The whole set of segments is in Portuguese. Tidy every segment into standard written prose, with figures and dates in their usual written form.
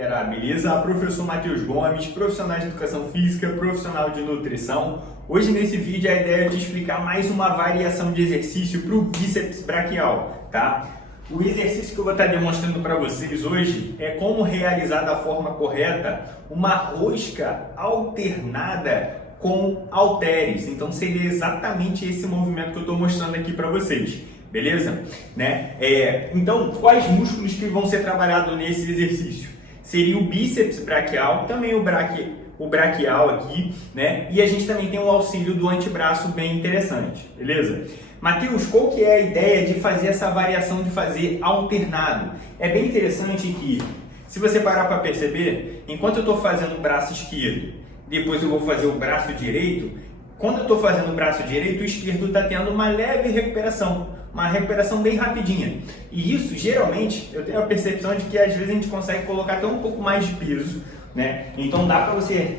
galera, beleza? Professor Matheus Gomes, profissional de educação física, profissional de nutrição. Hoje nesse vídeo a ideia é de explicar mais uma variação de exercício para o bíceps braquial, tá? O exercício que eu vou estar demonstrando para vocês hoje é como realizar da forma correta uma rosca alternada com halteres. Então seria exatamente esse movimento que eu estou mostrando aqui para vocês. Beleza? Né? Então, quais músculos que vão ser trabalhados nesse exercício? Seria o bíceps braquial, também o braquial aqui, né? E a gente também tem o auxílio do antebraço bem interessante, beleza? Matheus, qual que é a ideia de fazer essa variação de fazer alternado? É bem interessante que, se você parar para perceber, enquanto eu estou fazendo o braço esquerdo, depois eu vou fazer o braço direito, quando eu estou fazendo o braço direito, o esquerdo está tendo uma leve recuperação. Uma recuperação bem rapidinha. E isso, geralmente, eu tenho a percepção de que às vezes a gente consegue colocar até um pouco mais de peso, né? Então dá para você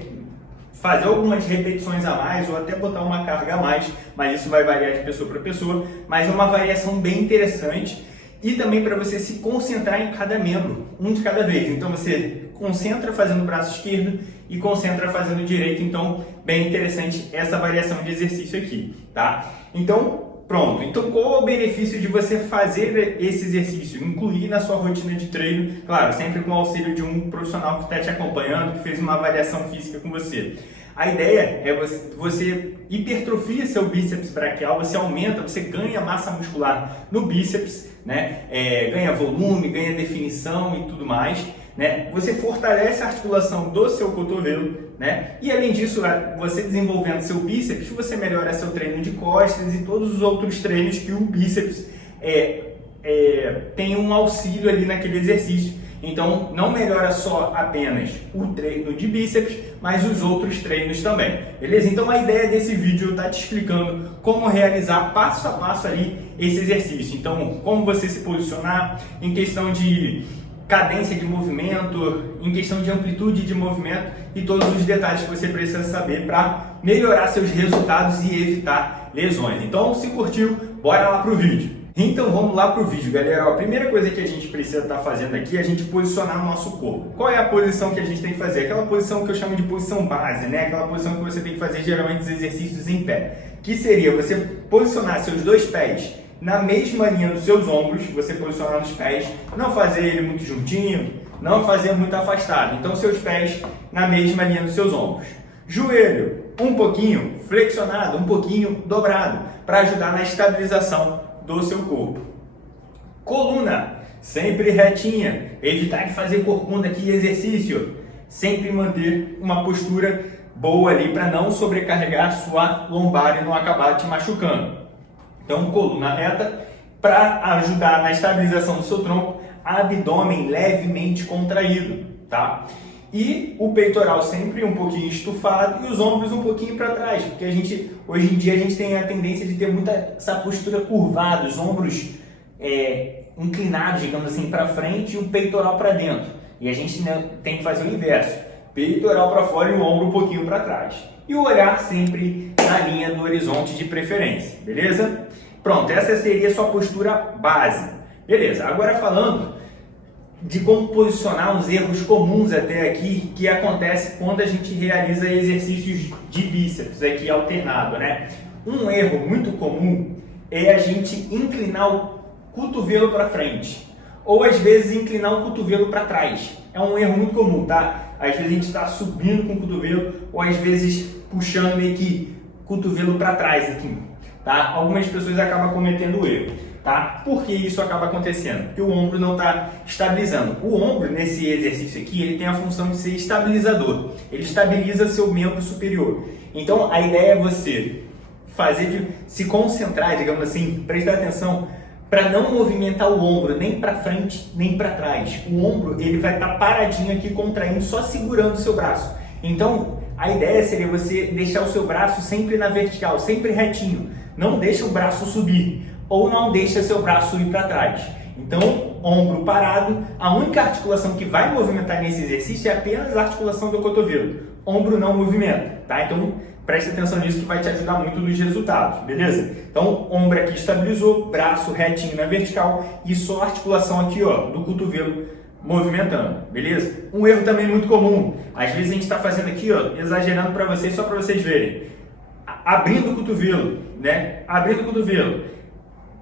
fazer algumas repetições a mais ou até botar uma carga a mais, mas isso vai variar de pessoa para pessoa. Mas é uma variação bem interessante e também para você se concentrar em cada membro, um de cada vez. Então você concentra fazendo o braço esquerdo e concentra fazendo o direito. Então, bem interessante essa variação de exercício aqui, tá? Então, pronto, então qual é o benefício de você fazer esse exercício, incluir na sua rotina de treino, claro, sempre com o auxílio de um profissional que está te acompanhando, que fez uma avaliação física com você. A ideia é você hipertrofia seu bíceps braquial, você aumenta, você ganha massa muscular no bíceps, né? Ganha volume, ganha definição e tudo mais. Né? Você fortalece a articulação do seu cotovelo, né? E além disso, você desenvolvendo seu bíceps, você melhora seu treino de costas e todos os outros treinos que o bíceps tem um auxílio ali naquele exercício. Então, não melhora só apenas o treino de bíceps, mas os outros treinos também, beleza? Então, a ideia desse vídeo eu estar te explicando como realizar passo a passo ali esse exercício. Então, como você se posicionar em questão de cadência de movimento, em questão de amplitude de movimento e todos os detalhes que você precisa saber para melhorar seus resultados e evitar lesões. Então, se curtiu, bora lá pro vídeo. Então, vamos lá pro vídeo, galera. A primeira coisa que a gente precisa estar fazendo aqui é a gente posicionar o nosso corpo. Qual é a posição que a gente tem que fazer? Aquela posição que eu chamo de posição base, né? Aquela posição que você tem que fazer geralmente os exercícios em pé. Que seria você posicionar seus dois pés na mesma linha dos seus ombros, você posicionar os pés, não fazer ele muito juntinho, não fazer muito afastado. Então, seus pés na mesma linha dos seus ombros. Joelho um pouquinho flexionado, um pouquinho dobrado, para ajudar na estabilização do seu corpo. Coluna sempre retinha, evitar de fazer corcunda aqui exercício, sempre manter uma postura boa ali para não sobrecarregar a sua lombar e não acabar te machucando. Então, coluna reta para ajudar na estabilização do seu tronco, abdômen levemente contraído, tá? E o peitoral sempre um pouquinho estufado e os ombros um pouquinho para trás, porque hoje em dia a gente tem a tendência de ter muita essa postura curvada, os ombros inclinados, digamos assim, para frente e o peitoral para dentro. E a gente tem que fazer o inverso, peitoral para fora e o ombro um pouquinho para trás. E o olhar sempre na linha do horizonte de preferência, beleza? Pronto, essa seria a sua postura base. Beleza, agora falando de como posicionar os erros comuns até aqui que acontece quando a gente realiza exercícios de bíceps aqui alternado, né? Um erro muito comum é a gente inclinar o cotovelo para frente ou às vezes inclinar o cotovelo para trás. É um erro muito comum, tá? Às vezes a gente está subindo com o cotovelo ou às vezes puxando meio que o cotovelo para trás aqui, tá? Algumas pessoas acabam cometendo o erro, tá? Por que isso acaba acontecendo? Porque o ombro não está estabilizando. O ombro, nesse exercício aqui, ele tem a função de ser estabilizador. Ele estabiliza seu membro superior. Então, a ideia é você se concentrar, digamos assim, prestar atenção para não movimentar o ombro nem para frente nem para trás. O ombro ele vai estar paradinho aqui contraindo, só segurando o seu braço. Então, a ideia seria você deixar o seu braço sempre na vertical, sempre retinho. Não deixa o braço subir ou não deixa seu braço ir para trás. Então, ombro parado, a única articulação que vai movimentar nesse exercício é apenas a articulação do cotovelo. Ombro não movimenta, tá? Então, preste atenção nisso que vai te ajudar muito nos resultados, beleza? Então, ombro aqui estabilizou, braço retinho na vertical e só a articulação aqui, ó, do cotovelo movimentando, beleza? Um erro também muito comum, às vezes a gente está fazendo aqui, ó, exagerando para vocês, só para vocês verem, abrindo o cotovelo, né? Abrindo o cotovelo,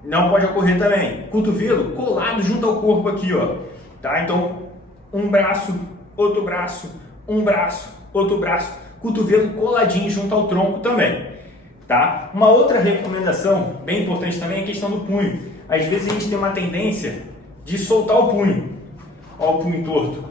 não pode ocorrer também. Cotovelo colado junto ao corpo aqui, ó, tá? Então, um braço, outro braço, um braço, outro braço, cotovelo coladinho junto ao tronco também, tá? Uma outra recomendação bem importante também é a questão do punho. Às vezes a gente tem uma tendência de soltar o punho. Ó, o punho torto.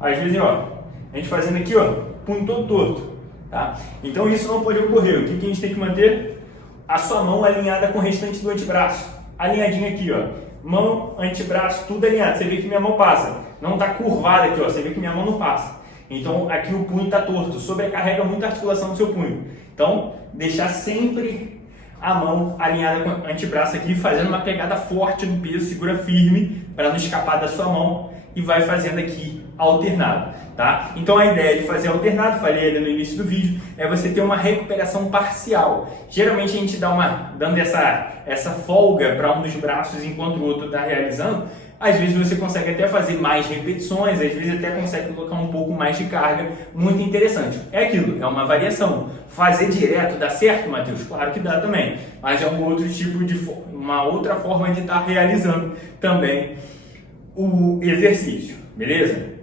Às vezes, ó, a gente fazendo aqui, ó, punho todo torto, tá? Então isso não pode ocorrer. O que a gente tem que manter? A sua mão alinhada com o restante do antebraço. Alinhadinho aqui, ó. Mão, antebraço, tudo alinhado. Você vê que minha mão passa. Não tá curvada aqui, ó. Você vê que minha mão não passa. Então aqui o punho tá torto. Sobrecarrega muito a articulação do seu punho. Então, deixar sempre a mão alinhada com o antebraço aqui, fazendo uma pegada forte no peso, segura firme para não escapar da sua mão e vai fazendo aqui alternado, tá? Então a ideia de fazer alternado, falei ali no início do vídeo, é você ter uma recuperação parcial. Geralmente a gente dando essa folga para um dos braços enquanto o outro está realizando. Às vezes você consegue até fazer mais repetições, às vezes até consegue colocar um pouco mais de carga, muito interessante. É aquilo, é uma variação. Fazer direto dá certo, Matheus? Claro que dá também, mas é uma outra forma de estar realizando também o exercício, beleza?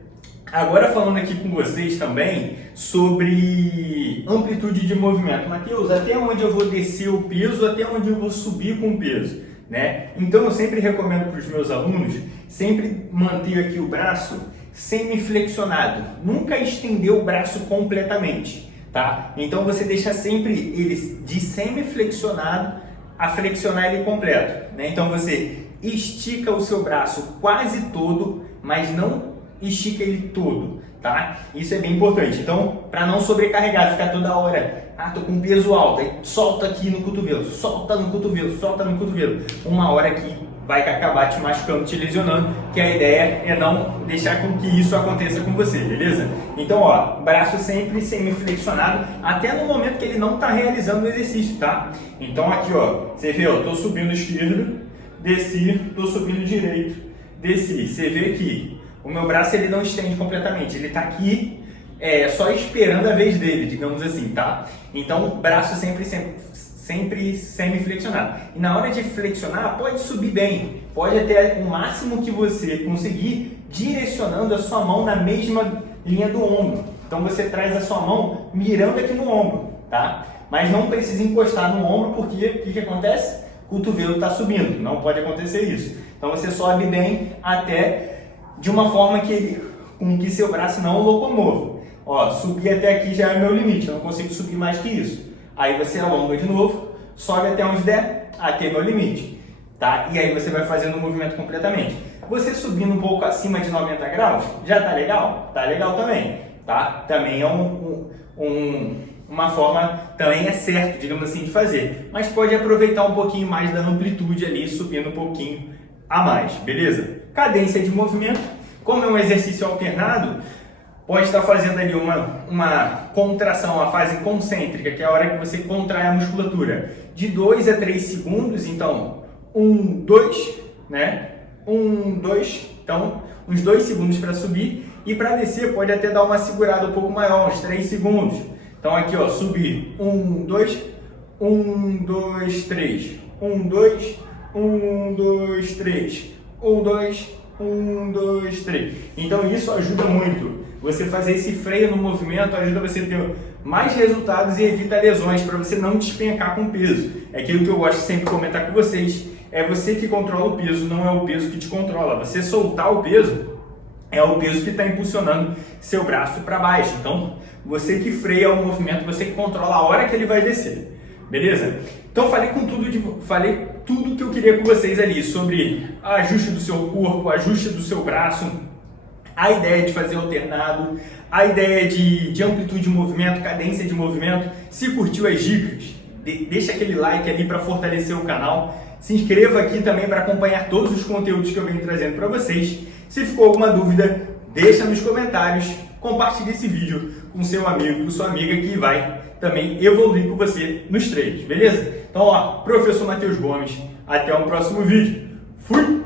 Agora falando aqui com vocês também sobre amplitude de movimento. Matheus, até onde eu vou descer o peso, até onde eu vou subir com o peso? Né? Então eu sempre recomendo para os meus alunos sempre manter aqui o braço semiflexionado, nunca estender o braço completamente, tá? Então você deixa sempre ele de semiflexionado a flexionar ele completo, né? Então você estica o seu braço quase todo, mas não estica ele todo, tá? Isso é bem importante. Então, para não sobrecarregar, ficar toda hora, tô com peso alto, aí solta aqui no cotovelo, solta no cotovelo, solta no cotovelo. Uma hora que vai acabar te machucando, te lesionando, que a ideia é não deixar com que isso aconteça com você, beleza? Então, ó, braço sempre semiflexionado, até no momento que ele não está realizando o exercício, tá? Então aqui, ó, você vê, ó, tô subindo esquerdo, desci, tô subindo direito, desci. Você vê que o meu braço ele não estende completamente, ele está aqui só esperando a vez dele, digamos assim, tá? Então, braço sempre semiflexionado. E na hora de flexionar, pode subir bem, pode até o máximo que você conseguir, direcionando a sua mão na mesma linha do ombro. Então, você traz a sua mão mirando aqui no ombro, tá? Mas não precisa encostar no ombro, porque o que acontece? O cotovelo está subindo, não pode acontecer isso. Então, você sobe bem até de uma forma com que seu braço não locomova. Ó, subir até aqui já é meu limite, eu não consigo subir mais que isso. Aí você alonga de novo, sobe até onde der, aqui é meu limite, tá? E aí você vai fazendo o movimento completamente. Você subindo um pouco acima de 90 graus, já tá legal? Tá legal também, tá? Também é uma forma, também é certo, digamos assim, de fazer. Mas pode aproveitar um pouquinho mais da amplitude ali, subindo um pouquinho a mais, beleza? Cadência de movimento, como é um exercício alternado, pode estar fazendo ali uma contração, a fase concêntrica, que é a hora que você contrai a musculatura, de 2 a 3 segundos, então 1, 2, né? 1, 2, então uns 2 segundos para subir, e para descer pode até dar uma segurada um pouco maior, uns 3 segundos. Então aqui, ó, subir, 1, 2, 1, 2, 3, 1, 2, 1, 2, 3, 1, 2, 1, 2, 3. Então isso ajuda muito. Você fazer esse freio no movimento ajuda você a ter mais resultados e evita lesões, para você não despencar com o peso. É aquilo que eu gosto de sempre comentar com vocês. É você que controla o peso, não é o peso que te controla. Você soltar o peso é o peso que está impulsionando seu braço para baixo. Então, você que freia o movimento, você que controla a hora que ele vai descer. Beleza? Então, falei tudo que eu queria com vocês ali sobre ajuste do seu corpo, ajuste do seu braço, a ideia de fazer alternado, a ideia de amplitude de movimento, cadência de movimento. Se curtiu as dicas, deixa aquele like ali para fortalecer o canal. Se inscreva aqui também para acompanhar todos os conteúdos que eu venho trazendo para vocês. Se ficou alguma dúvida, deixa nos comentários. Compartilhe esse vídeo com seu amigo, com sua amiga, que vai também evoluir com você nos treinos, beleza? Então, ó, professor Matheus Gomes, até o próximo vídeo. Fui!